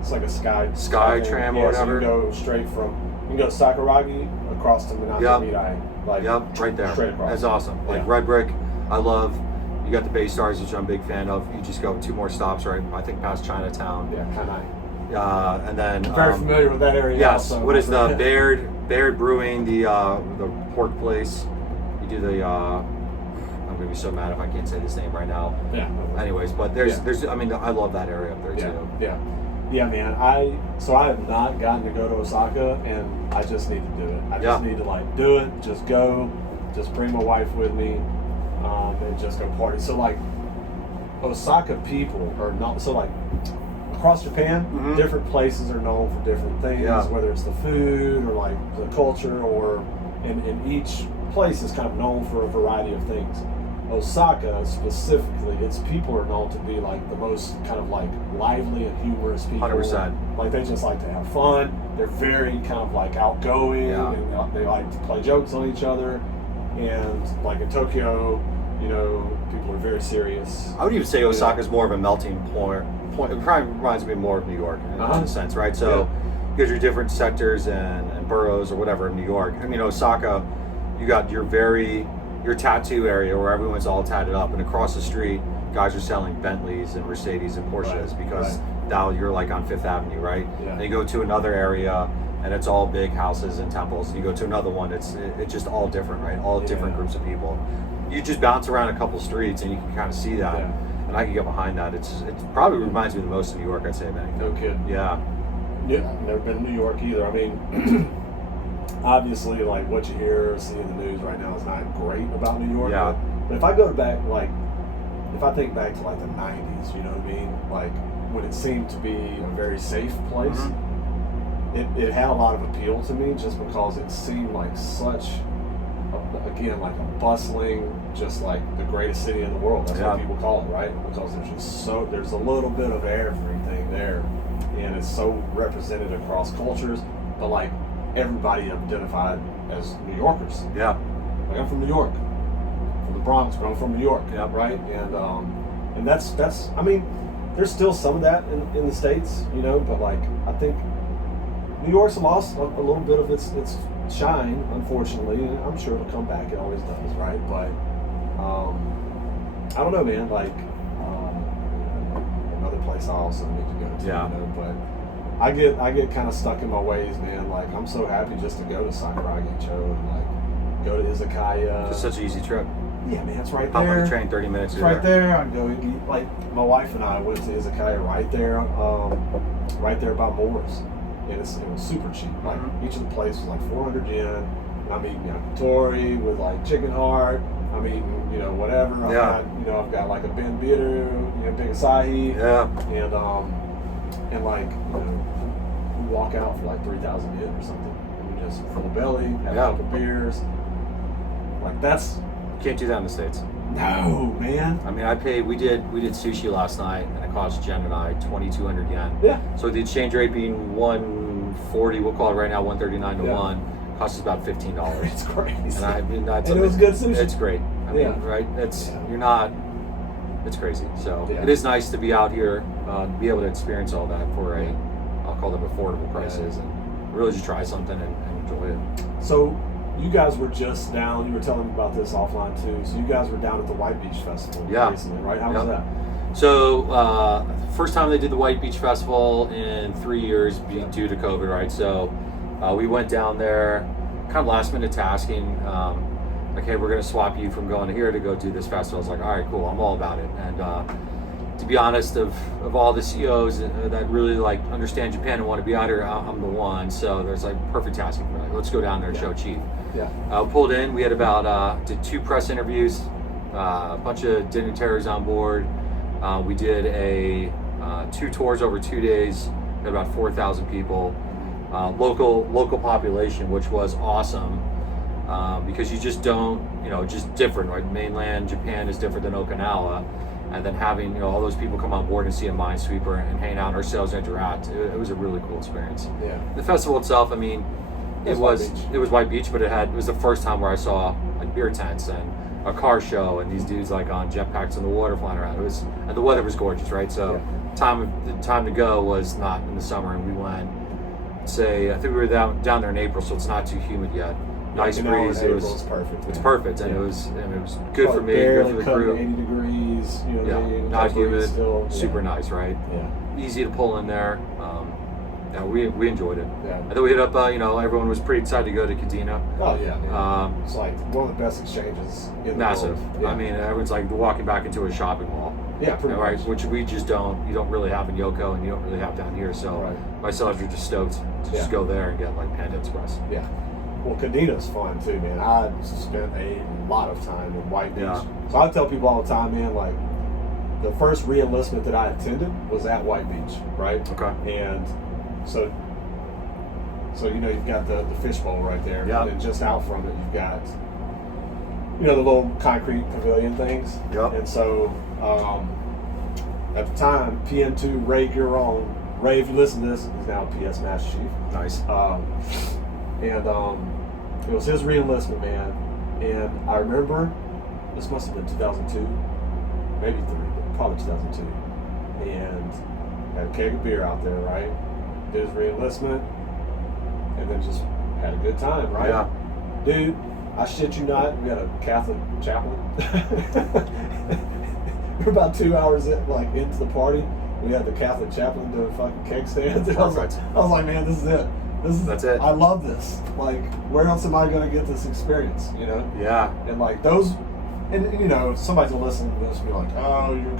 It's like a sky tram or yeah, whatever. So you can go straight from Sakuragi across to Minato Mirai. Like, right there. Straight across. That's awesome. Like Yeah. Red Brick, I love. You got the Bay Stars, which I'm a big fan of. You just go 2 more stops, right? I think past Chinatown. Yeah, Kanai. And then I'm very familiar with that area. yes. Also. What is the Baird Brewing, the pork place? You do the. I'm gonna be so mad if I can't say this name right now. Yeah. Anyways, but there's I mean, I love that area up there too. Yeah, man. I have not gotten to go to Osaka, and I just need to do it. I just need to do it. Just go. Just bring my wife with me, and just go party. So Osaka people are not. So across Japan, different places are known for different things, whether it's the food or like the culture, or in each place is kind of known for a variety of things. Osaka specifically, its people are known to be like the most kind of like lively and humorous people. 100%. Like they just like to have fun. They're very kind of like outgoing, and they like to play jokes on each other. And like in Tokyo, you know, people are very serious. I would even say Osaka's more of a melting point. It probably reminds me more of New York in a sense, right? So you got your different sectors and boroughs or whatever in New York. I mean, Osaka, you got your tattoo area where everyone's all tatted up, and across the street, guys are selling Bentleys and Mercedes and Porsches because now you're like on Fifth Avenue, right? Yeah. And you go to another area, and it's all big houses and temples. And you go to another one, it's just all different, right? All different groups of people. You just bounce around a couple streets, and you can kind of see that. Yeah. And I can get behind that. It probably reminds me the most of New York, I'd say, man. No kidding. Yeah. Yeah, I've never been to New York either. I mean, obviously, like what you hear or see in the news right now is not great about New York. Yeah. But if I go back, like, if I think back to like the 90s, you know what I mean? Like when it seemed to be a very safe place, it had a lot of appeal to me just because it seemed like such, again, like a bustling, just like the greatest city in the world. That's what people call it, right? Because there's a little bit of everything there, and it's so represented across cultures, but like everybody identified as New Yorkers. Yeah. Like I'm from New York, from the Bronx, but I'm from New York, right? And that's I mean, there's still some of that in the States, you know, but like I think New York's lost a little bit of its shine, unfortunately, and I'm sure it'll come back. It always does, right? But I don't know, man. Like another place I also need to go to. You know? But I get kind of stuck in my ways, man. Like I'm so happy just to go to Sakuragecho and like go to Izakaya. It's such an easy trip. Yeah, man, it's right Hop there. on the train, 30 minutes. It's right there. I can go eat. Like my wife and I went to Izakaya right there by Moore's. And it was super cheap. Like each of the places was like 400 yen. And I'm eating yakitori with like chicken heart. I'm eating, you know, whatever. I've got like a ben bitter, you know, big asahi. Yeah. And like, you know, we walk out for like 3,000 yen or something. And we just full belly, have a couple beers. Like that's. Can't do that in the States. No, man. I mean, we did sushi last night, and it cost Jen and I 2,200 yen. Yeah. So the exchange rate being 140, we'll call it right now 139 to 1, costs us about $15. It's crazy. And I mean, that's and it was good sushi. It's great. I mean, right? You're not. It's crazy. So it is nice to be out here, be able to experience all that for I'll call them affordable prices, and really just try something and enjoy it. So. You guys were just down, you were telling me about this offline too, so you guys were down at the White Beach Festival recently, right? How was that? So, first time they did the White Beach Festival in 3 years due to COVID, right? So, we went down there, kind of last minute tasking, like, hey, we're going to swap you from going here to go do this festival. I was like, all right, cool, I'm all about it. And to be honest, of all the CEOs that really like understand Japan and want to be out here, I'm the one. So there's like perfect tasking for that. Let's go down there and show Chief. Yeah. Pulled in. We had did 2 press interviews, a bunch of dignitaries on board. We did 2 tours over 2 days. We had about 4,000 people. Local population, which was awesome. Because you just don't, just different, right? Mainland Japan is different than Okinawa. And then having, all those people come on board and see a minesweeper and hang out, our sales interact. It was a really cool experience. Yeah. The festival itself, I mean, it was White Beach, but it was the first time where I saw like beer tents and a car show and these dudes like on jetpacks in the water flying around. And the weather was gorgeous, right? So the time to go was not in the summer, and we went. I think we were down there in April, so it's not too humid yet. Nice breeze. It was perfect. It's perfect, and it was good for me, good for the crew. 80 degrees, not humid, still, super nice, right? Yeah, easy to pull in there. We enjoyed it. Yeah, and then we hit up. Everyone was pretty excited to go to Kadena. Oh yeah. It's like one of the best exchanges in massive. the world. Yeah. I mean, everyone's like walking back into a shopping mall. Yeah, pretty much. Right, which we just don't. You don't really have in Yoko, and you don't really have down here. So my sellers are just stoked to just go there and get like Panda Express. Yeah. Well, Kadena's fun too, man. I spent a lot of time in White Beach. So I tell people all the time, man, like, the first re-enlistment that I attended was at White Beach, right? Okay. And so you know, you've got the fishbowl right there, Yep. and then just out from it, you've got, you know, the little concrete pavilion things. Yep. And so at the time, PM2 Ray Gueron, Ray, if you listen to this, he's now PS Master Chief. Nice. It was his re-enlistment, man. And I remember, this must have been 2002, maybe 3, but probably 2002. And had a keg of beer out there, right? Did his re-enlistment, and then just had a good time, right? Yeah. Dude, I shit you not, we had a Catholic chaplain. We're about 2 hours into the party. We had the Catholic chaplain doing fucking keg stands. I was like, man, this is it. That's it. I love this. Like, where else am I going to get this experience? You know? Yeah. And like those, and you know, somebody's gonna listen to this and be like, oh, you're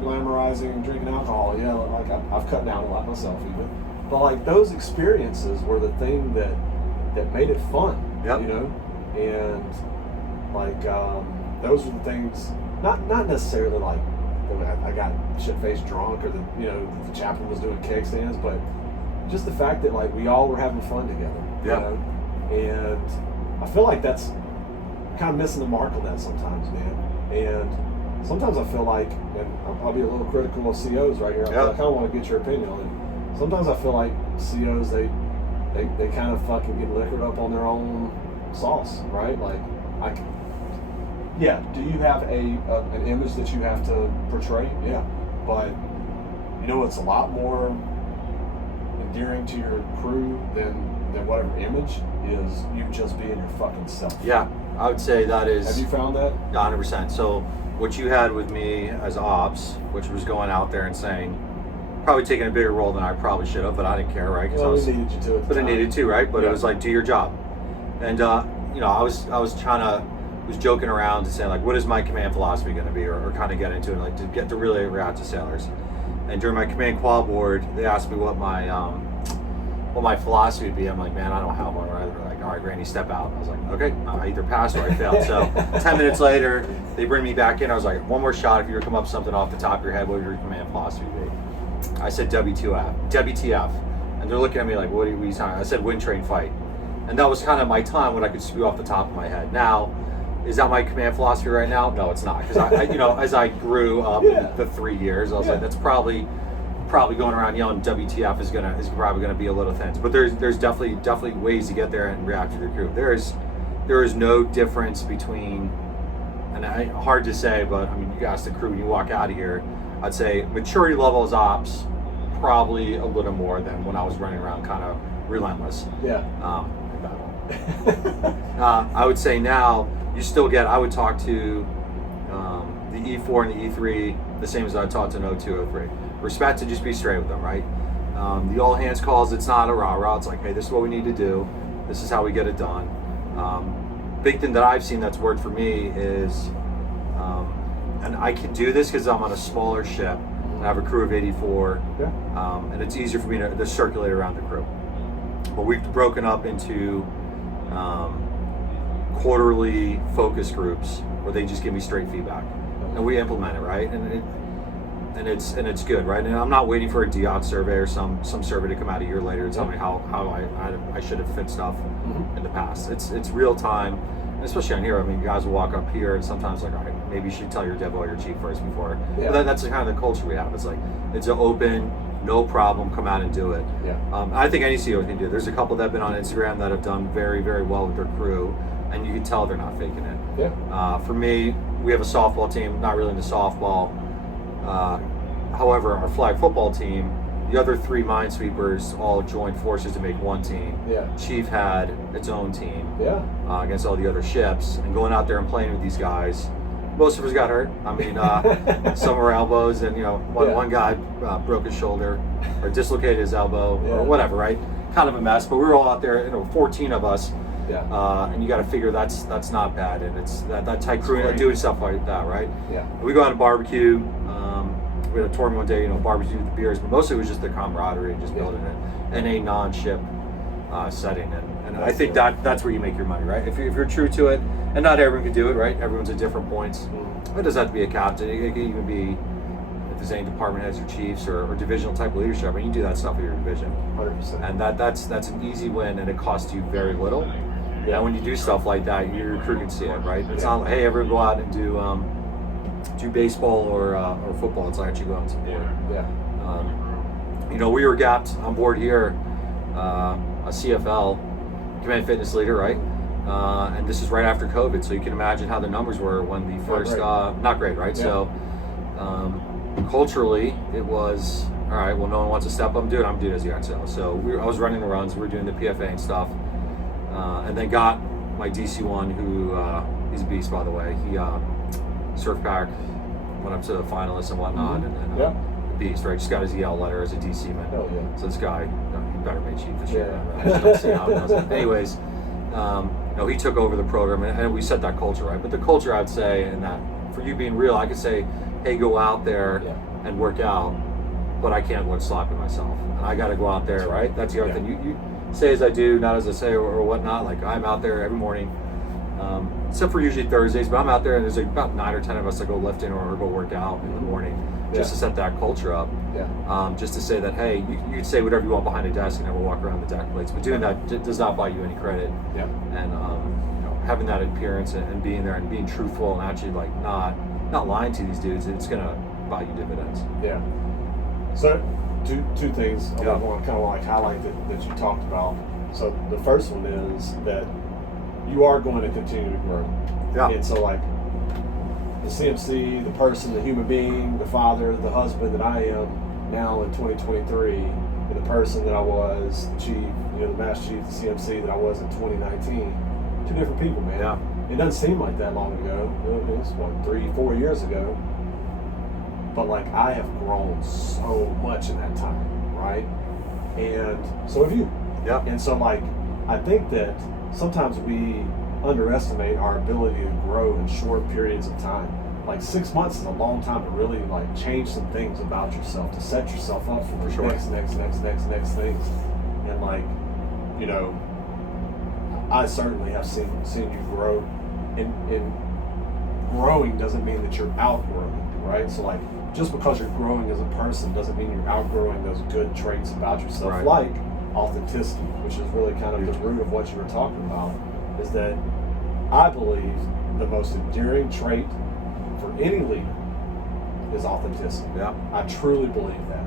glamorizing drinking alcohol. Yeah, like I've cut down a lot myself even. But like those experiences were the thing that made it fun. Yep. You know, and like those were the things. Not necessarily like I got shit-faced drunk, or the chaplain was doing keg stands, but just the fact that like we all were having fun together. Yeah. You know? And I feel like that's kind of missing the mark on that sometimes, man. And sometimes I feel like, and I'll be a little critical of COs right here. I kind of want to get your opinion on it. Sometimes I feel like COs they kind of fucking get liquored up on their own sauce, right? Like do you have an image that you have to portray? Yeah, but you know what's a lot more endearing to your crew than whatever image is you just being your fucking self. Yeah, I would say that is. Have you found that? 100%. So what you had with me as ops, which was going out there and saying, probably taking a bigger role than I probably should have, but I didn't care, right? Well, we needed you to. But I needed to, right? But it was like, do your job. And I was joking around to say like, what is my command philosophy going to be, or kind of get into it, like to get to really react to sailors. And during my command qual board, they asked me what my philosophy would be. I'm like, man, I don't have one. Right? They're like, all right, Randy, step out. I was like, okay, I either passed or I failed. So 10 minutes later, they bring me back in. I was like, one more shot. If you were to come up with something off the top of your head, what would your command philosophy be? I said WTF. And they're looking at me like, what are you talking? I said, win, train, fight. And that was kind of my time when I could spew off the top of my head. Now, is that my command philosophy right now? No, it's not. Because I as I grew up in the 3 years, I was like, that's probably going around yelling WTF is probably gonna be a little thin. But there's definitely ways to get there and react to the crew. There is no difference between, and hard to say, but I mean, you ask the crew when you walk out of here, I'd say maturity level as ops probably a little more than when I was running around kind of relentless. Yeah. I would say now you still get. I would talk to the E4 and the E3 the same as I talked to an O2, O3. Respect, to just be straight with them, right? The all hands calls, it's not a rah-rah. It's like, hey, this is what we need to do. This is how we get it done. Big thing that I've seen that's worked for me is, and I can do this because I'm on a smaller ship and I have a crew of 84, and it's easier for me to circulate around the crew. But we've broken up into quarterly focus groups where they just give me straight feedback, and we implement it, right? And it's good, right? And I'm not waiting for a DOT survey or some survey to come out a year later and tell me how I should have fit stuff in the past. It's real time, and especially on here. I mean, you guys will walk up here and sometimes like, all right, maybe you should tell your dev or your chief first before. Yeah. But that's the kind of the culture we have. It's like, it's an open, no problem, come out and do it. Yeah. I think any CEO can do it. There's a couple that have been on Instagram that have done very, very well with their crew, and you can tell they're not faking it. Yeah. For me, we have a softball team, not really into softball. However, our flag football team, the other 3 minesweepers all joined forces to make one team. Yeah. Chief had its own team. Yeah. Against all the other ships, and going out there and playing with these guys. Most of us got hurt. I mean, some were elbows, and one guy broke his shoulder or dislocated his elbow or whatever, right? Kind of a mess. But we were all out there, 14 of us. Yeah. And you got to figure that's not bad, and it's that tight crew doing stuff like that, right? Yeah. We go out and barbecue. We had a tournament one day, barbecue with the beers, but mostly it was just the camaraderie and just building it in a non-ship setting, and I think that's where you make your money, right? If you're true to it, and not everyone can do it, right? Everyone's at different points. It doesn't have to be a captain. It can even be, there's any department heads or chiefs or divisional type of leadership, I mean, you do that stuff with your division. 100%. And that's an easy win, and it costs you very little. Yeah. And when you do stuff like that, your crew can see it, right? It's not like, hey, everyone go out and do baseball or football. It's like actually go out and support. Yeah. You know, we were gapped on board here, a CFL, command fitness leader, right? And this is right after COVID, so you can imagine how the numbers were when the first, not great, right? Yeah. So culturally, it was, all right, well, no one wants to step up and do it, I'm doing it as the XO. So I was running the runs, we were doing the PFA and stuff, and then got my DC1, who, he's a beast, by the way. He surf pack, went up to the finalists and whatnot, and beast, right? Just got his EL letter as a DC man. Hell yeah. So this guy, he better make chief this year. Yeah. I just don't see how he does it. Anyways, he took over the program, and we set that culture, right? But the culture, I'd say, and that for you being real, I could say, hey, go out there and work out, but I can't look sloppy myself, and I got to go out there, right? That's the other thing. You say as I do, not as I say, or whatnot. Like, I'm out there every morning, except for usually Thursdays, but I'm out there, and there's like about 9 or 10 of us that go lifting or go work out in the morning, just to set that culture up. Just to say that, hey, you can say whatever you want behind a desk and never walk around the deck plates, but doing that does not buy you any credit. And having that appearance and being there and being truthful and actually like not lying to these dudes, it's gonna buy you dividends. Yeah. So two things I want to kind of like highlight that you talked about. So the first one is that you are going to continue to grow. And so like the CMC, the person, the human being, the father, the husband that I am now in 2023, and the person that I was, the chief, the master chief, the CMC that I was in 2019, two different people, man. It doesn't seem like that long ago. It was, 3-4 years ago. But like, I have grown so much in that time, right? And so have you. And so like, I think that sometimes we underestimate our ability to grow in short periods of time. Like 6 months is a long time to really like change some things about yourself, to set yourself up for the next things. And like, I certainly have seen you grow. And growing doesn't mean that you're outgrowing, right? So like, just because you're growing as a person doesn't mean you're outgrowing those good traits about yourself, like authenticity, which is really kind of the root of what you were talking about, is that I believe the most enduring trait for any leader is authenticity. I truly believe that.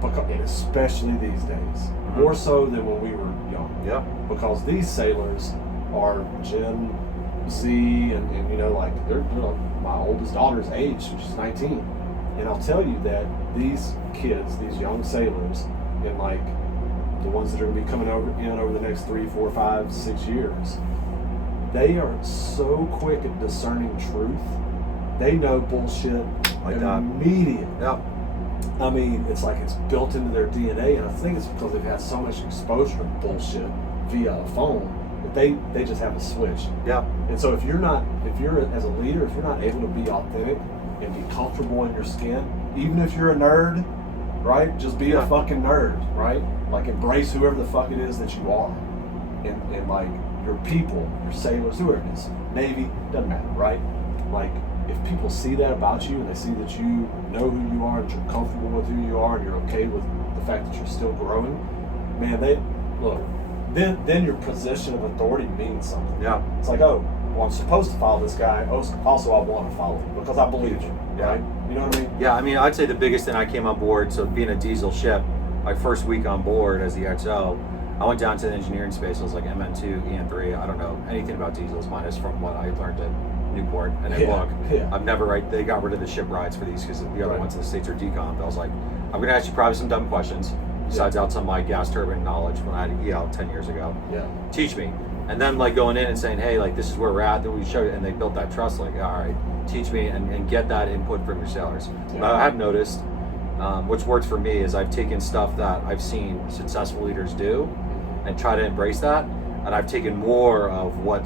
Because, and especially these days, more so than when we were young. Because these sailors are Gen Z and like they're my oldest daughter's age, which is 19. And I'll tell you that these kids, these young sailors, and like the ones that are going to be coming over the next 3, 4, 5, 6 years, they are so quick at discerning truth. They know bullshit like immediately. I mean, it's like it's built into their DNA, and I think it's because they've had so much exposure to bullshit via a phone that they just have a switch. And so if you're as a leader, if you're not able to be authentic and be comfortable in your skin, even if you're a nerd, right? Just be a fucking nerd, right? Like embrace whoever the fuck it is that you are. And like your people, your sailors, whoever it is, Navy, doesn't matter, right? Like if people see that about you and they see that you know who you are and you're comfortable with who you are and you're okay with the fact that you're still growing, man, then your position of authority means something. It's like, oh, well, I'm supposed to follow this guy. Also, I want to follow him because I believe you, right? You know what I mean? I mean, I'd say the biggest thing I came on board, so being a diesel ship, my first week on board as the XO, I went down to the engineering space. I was like MN2, EN3. I don't know anything about diesels minus from what I learned at Newport and at Book. I've never, they got rid of the ship rides for these because the other ones in the States are decomped. I was like, I'm going to ask you probably some dumb questions. Besides out some of my gas turbine knowledge when I had EL 10 years ago. Teach me. And then like going in and saying, hey, like this is where we're at, then we show you, and they built that trust, like, all right, teach me and get that input from your sailors. But I have noticed, what's worked for me is I've taken stuff that I've seen successful leaders do and try to embrace that. And I've taken more of what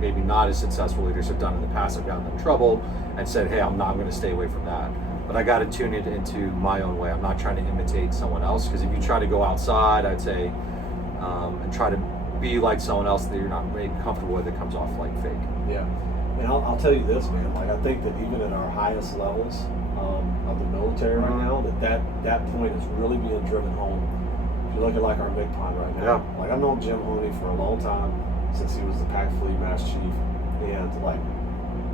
maybe not as successful leaders have done in the past. I've gotten them in trouble and said, hey, I'm going to stay away from that. But I got to tune it into my own way. I'm not trying to imitate someone else, because if you try to go outside, I'd say, and try to be like someone else that you're not maybe comfortable with, it comes off like fake. And I'll tell you this, man. Like, I think that even at our highest levels of the military right now, that point is really being driven home. If you look at like our MCPON right now, like I've known Jim Honey for a long time, since he was the Pac Fleet Master Chief, and like,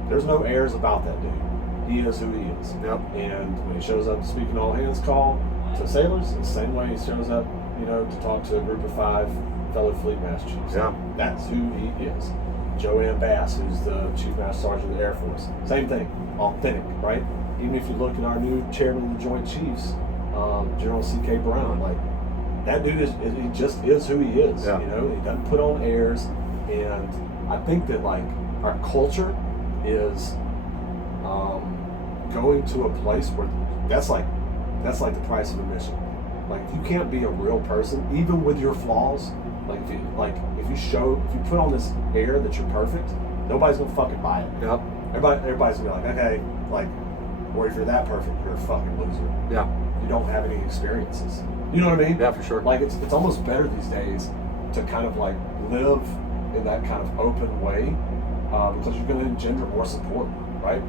there's no airs about that dude. He is who he is. And when he shows up to speak an all hands call to sailors, the same way he shows up, you know, to talk to a group of 5 fellow Fleet Master Chiefs. That's who he is. Joanne Bass, who's the Chief Master Sergeant of the Air Force. Same thing, authentic, right? Even if you look at our new Chairman of the Joint Chiefs, General C.K. Brown, like, that dude he just is who he is. You know, he doesn't put on airs, and I think that like our culture is going to a place where that's like the price of admission. Like, you can't be a real person, even with your flaws. Like, if you put on this air that you're perfect, nobody's gonna fucking buy it. Everybody's gonna be like, okay, like, or if you're that perfect, you're a fucking loser. You don't have any experiences. You know what I mean? Yeah, for sure. Like, it's almost better these days to kind of like live in that kind of open way, because you're gonna engender more support, right?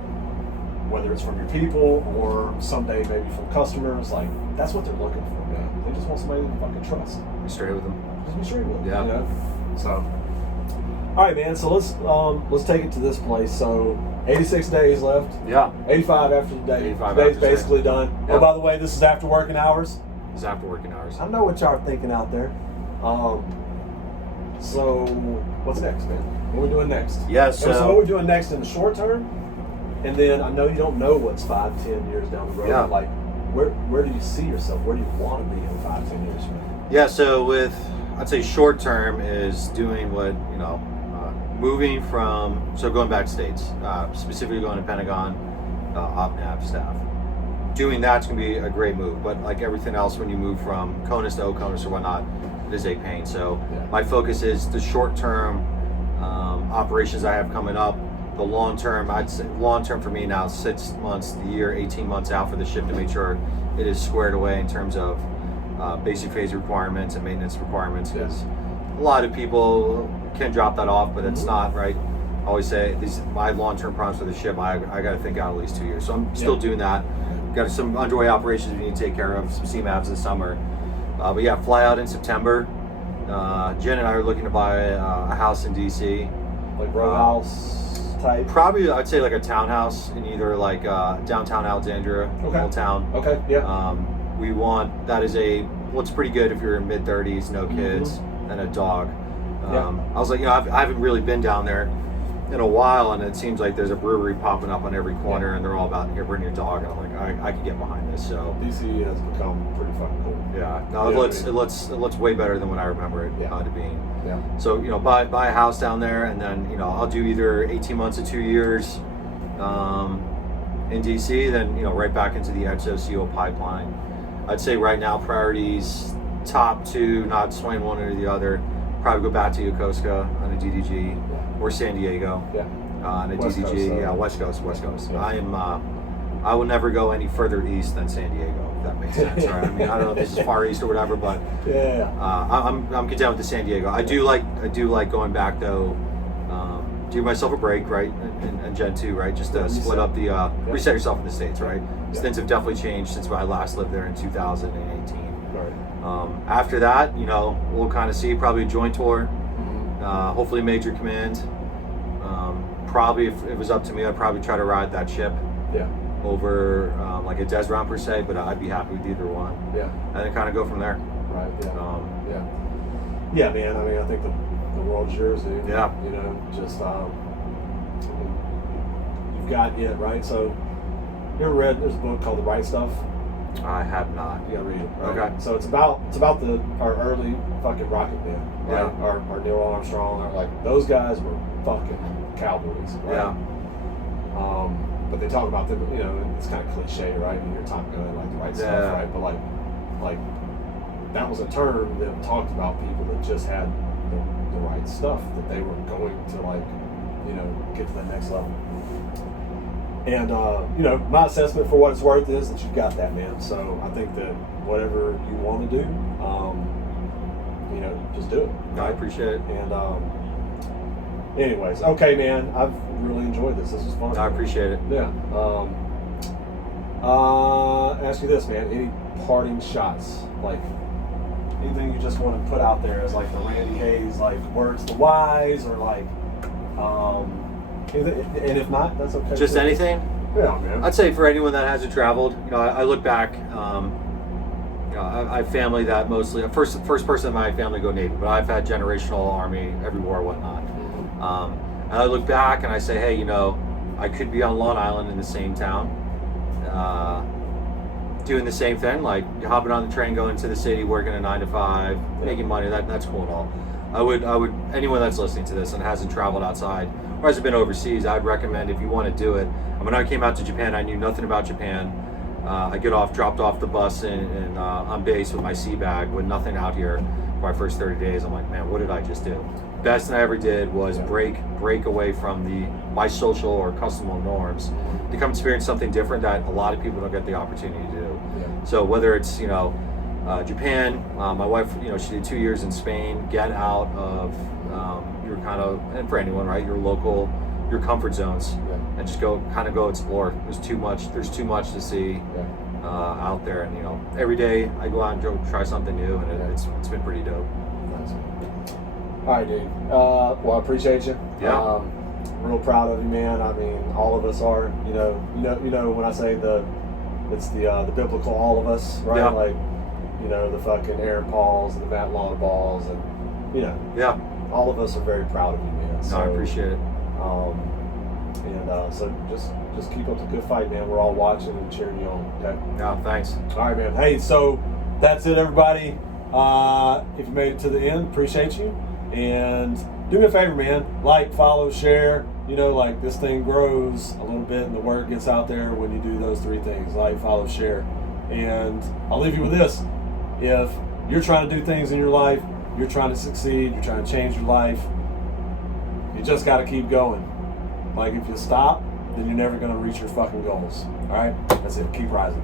Whether it's from your people or someday maybe from customers, like, that's what they're looking for, man. They just want somebody to fucking trust. Be straight with them. Just be straight with them. You know? So, all right, man. So let's take it to this place. So, 86 days left. 85 after the day. 85 Today's after basically done. Oh, by the way, this is after working hours. It's after working hours. I know what y'all are thinking out there. So, what's next, man? What are we doing next? So what we're doing next in the short term, and then I know you don't know what's 5-10 years down the road. Like, where do you see yourself? Where do you want to be in 5-10 years from now? So I'd say short term is doing what, you know, moving from, so going back to States, specifically going to Pentagon, OPNAV staff. Doing that's going to be a great move, but like everything else, when you move from CONUS to OCONUS or whatnot, it is a pain. So my focus is the short term operations I have coming up. The long term, I'd say long term for me now, 6 months, the year, 18 months out for the ship to make sure it is squared away in terms of basic phase requirements and maintenance requirements, because a lot of people can drop that off, but it's not right. I always say my long-term problems for the ship, I got to think out at least 2 years. So I'm still doing that. Got some underway operations we need to take care of, some CMAVs this summer. But yeah, fly out in September. Jen and I are looking to buy a house in DC. Like row house type? Probably, I'd say like a townhouse in either like downtown Alexandria, Old Town. We want, that is what's pretty good if you're in mid-30s, no kids, and a dog. I was like, you know, I haven't really been down there in a while, and it seems like there's a brewery popping up on every corner, and they're all about, here, bring your dog. And I'm like, I can get behind this. So DC has become pretty fucking cool. It looks way better than what I remember it to being. So, you know, buy a house down there, and then, you know, I'll do either 18 months to 2 years in DC, then, you know, right back into the XOCO pipeline. I'd say right now priorities, top 2, not swaying one or the other. Probably go back to Yokosuka on a DDG or San Diego on a West DDG. Coast, West Coast. I will never go any further east than San Diego, if that makes sense. Right? I mean, I don't know if this is far east or whatever, but I'm content with the San Diego. I do like going back though. Give myself a break, right, and Gen 2, right, just to split up the reset yourself in the States, right. Stints have definitely changed since I last lived there in 2018. After that, you know, we'll kind of see, probably a joint tour, hopefully major command. Probably, if it was up to me, I'd probably try to ride that ship over like a des round per se, but I'd be happy with either one. And then kind of go from there. Yeah, man. I mean, I think the world's yours, dude. You know, just you've got it, right? So you ever read? There's a book called The Right Stuff. I have not. You gotta read it. Right? Okay. So it's about our early fucking rocket men, right? Our Neil Armstrong, like those guys were fucking cowboys, right? But they talk about them, you know, it's kind of cliche, right? And you're talking about like the right stuff, right? But like that was a term that talked about people that just had the right stuff, that they were going to, like, you know, get to the next level. And you know, my assessment for what it's worth is that you've got that, man. So I think that whatever you want to do, you know, just do it. I appreciate it. And anyways, okay, man. I've really enjoyed this. This was fun. I appreciate it. Yeah. Ask you this, man. Any parting shots? Like anything you just want to put out there as like the Randy Hayes, like words to wise, or like, and if not, that's okay. Just anything? Yeah, man. I'd say for anyone that hasn't traveled, I look back. I have family that mostly first person in my family to go Navy, but I've had generational Army, every war, whatnot. And I look back and I say, hey, I could be on Long Island in the same town, doing the same thing, like hopping on the train, going to the city, working a 9 to 5, making money. That's cool and all. I would anyone that's listening to this and hasn't traveled outside or hasn't been overseas, I'd recommend if you want to do it. When I came out to Japan, I knew nothing about Japan. I dropped off the bus on base with my sea bag with nothing out here for my first 30 days. I'm like, man, what did I just do? Best thing I ever did was break away from my social or customary norms to come experience something different that a lot of people don't get the opportunity to do. Yeah. So whether it's Japan, my wife, she did 2 years in Spain. Get out of your and for anyone, right, your comfort zones, and just go explore. There's too much to see out there, and every day I go out and go try something new, and it's been pretty dope. Nice. All right, dude. Well, I appreciate you. Yeah. Real proud of you, man. I mean, all of us are. You know when I say it's the biblical all of us, right? Yeah. Like, the fucking Aaron Pauls and the Matt Lauderballs, and Yeah. all of us are very proud of you, man. So, No, I appreciate it. So just keep up the good fight, man. We're all watching and cheering you on. Okay. Yeah, thanks. All right, man. Hey, so that's it, everybody. If you made it to the end, appreciate you. And do me a favor, man. Like, follow, share. Like this thing grows a little bit and the word gets out there when you do those 3 things. Like, follow, share. And I'll leave you with this. If you're trying to do things in your life, you're trying to succeed, you're trying to change your life, you just got to keep going. Like, if you stop, then you're never going to reach your fucking goals. All right? That's it. Keep rising.